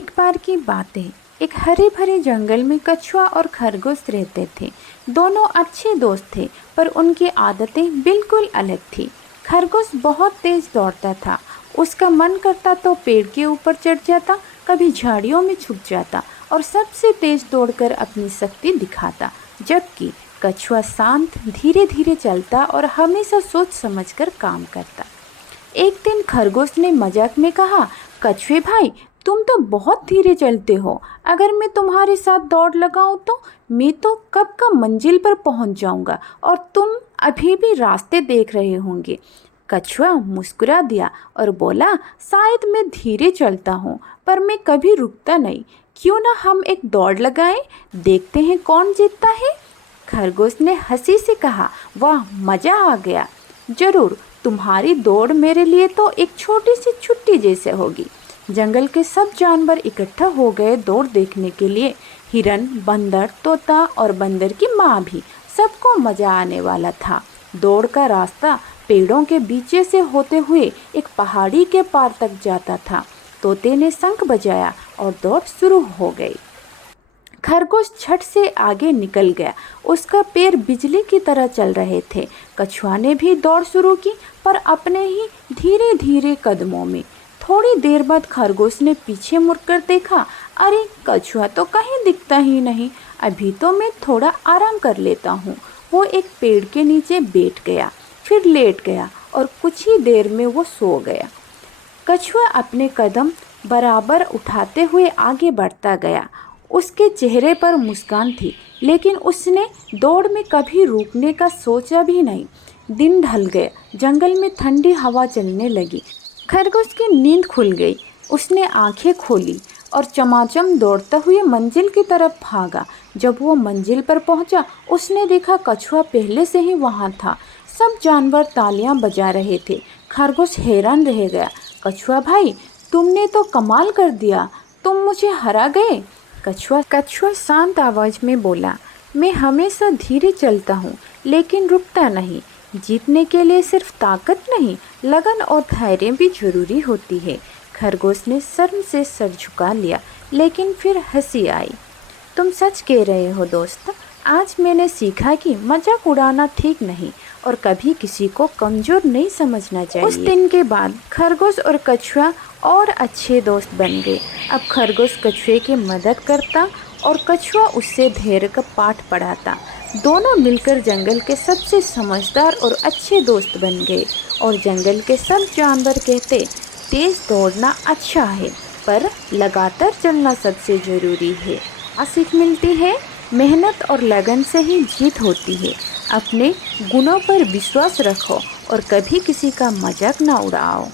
एक बार की बात है। एक हरे भरे जंगल में कछुआ और खरगोश रहते थे। दोनों अच्छे दोस्त थे, पर उनकी आदतें बिल्कुल अलग थी। खरगोश बहुत तेज दौड़ता था। उसका मन करता तो पेड़ के ऊपर चढ़ जाता, कभी झाड़ियों में छुप जाता और सबसे तेज दौड़कर अपनी शक्ति दिखाता। जबकि कछुआ शांत, धीरे धीरे चलता और हमेशा सोच समझकर काम करता। एक दिन खरगोश ने मजाक में कहा, कछुए भाई, तुम तो बहुत धीरे चलते हो। अगर मैं तुम्हारे साथ दौड़ लगाऊं तो मैं तो कब का मंजिल पर पहुंच जाऊंगा और तुम अभी भी रास्ते देख रहे होंगे। कछुआ मुस्कुरा दिया और बोला, शायद मैं धीरे चलता हूँ, पर मैं कभी रुकता नहीं। क्यों ना हम एक दौड़ लगाएं, देखते हैं कौन जीतता है। खरगोश ने हंसी से कहा, वाह, मज़ा आ गया। जरूर, तुम्हारी दौड़ मेरे लिए तो एक छोटी सी छुट्टी जैसे होगी। जंगल के सब जानवर इकट्ठा हो गए दौड़ देखने के लिए। हिरन, बंदर, तोता और बंदर की माँ भी। सबको मज़ा आने वाला था। दौड़ का रास्ता पेड़ों के बीच से होते हुए एक पहाड़ी के पार तक जाता था। तोते ने शंख बजाया और दौड़ शुरू हो गई। खरगोश झट से आगे निकल गया। उसका पैर बिजली की तरह चल रहे थे। कछुआ ने भी दौड़ शुरू की, पर अपने ही धीरे धीरे कदमों में। थोड़ी देर बाद खरगोश ने पीछे मुड़कर देखा। अरे, कछुआ तो कहीं दिखता ही नहीं। अभी तो मैं थोड़ा आराम कर लेता हूँ। वो एक पेड़ के नीचे बैठ गया, फिर लेट गया और कुछ ही देर में वो सो गया। कछुआ अपने कदम बराबर उठाते हुए आगे बढ़ता गया। उसके चेहरे पर मुस्कान थी, लेकिन उसने दौड़ में कभी रुकने का सोचा भी नहीं। दिन ढल गए। जंगल में ठंडी हवा चलने लगी। खरगोश की नींद खुल गई। उसने आंखें खोली और चमाचम दौड़ता हुए मंजिल की तरफ भागा। जब वो मंजिल पर पहुंचा, उसने देखा कछुआ पहले से ही वहां था। सब जानवर तालियां बजा रहे थे। खरगोश हैरान रह गया। कछुआ भाई, तुमने तो कमाल कर दिया। तुम मुझे हरा गए। कछुआ शांत आवाज में बोला, मैं हमेशा धीरे चलता हूँ, लेकिन रुकता नहीं। जीतने के लिए सिर्फ ताकत नहीं, लगन और धैर्य भी जरूरी होती है। खरगोश ने शर्म से सर झुका लिया, लेकिन फिर हंसी आई। तुम सच कह रहे हो दोस्त। आज मैंने सीखा कि मजाक उड़ाना ठीक नहीं और कभी किसी को कमज़ोर नहीं समझना चाहिए। उस दिन के बाद खरगोश और कछुआ और अच्छे दोस्त बन गए। अब खरगोश कछुए की मदद करता और कछुआ उससे धैर्य का पाठ पढ़ाता। दोनों मिलकर जंगल के सबसे समझदार और अच्छे दोस्त बन गए। और जंगल के सब जानवर कहते, तेज दौड़ना अच्छा है, पर लगातार चलना सबसे ज़रूरी है। सीख मिलती है, मेहनत और लगन से ही जीत होती है। अपने गुणों पर विश्वास रखो और कभी किसी का मजाक ना उड़ाओ।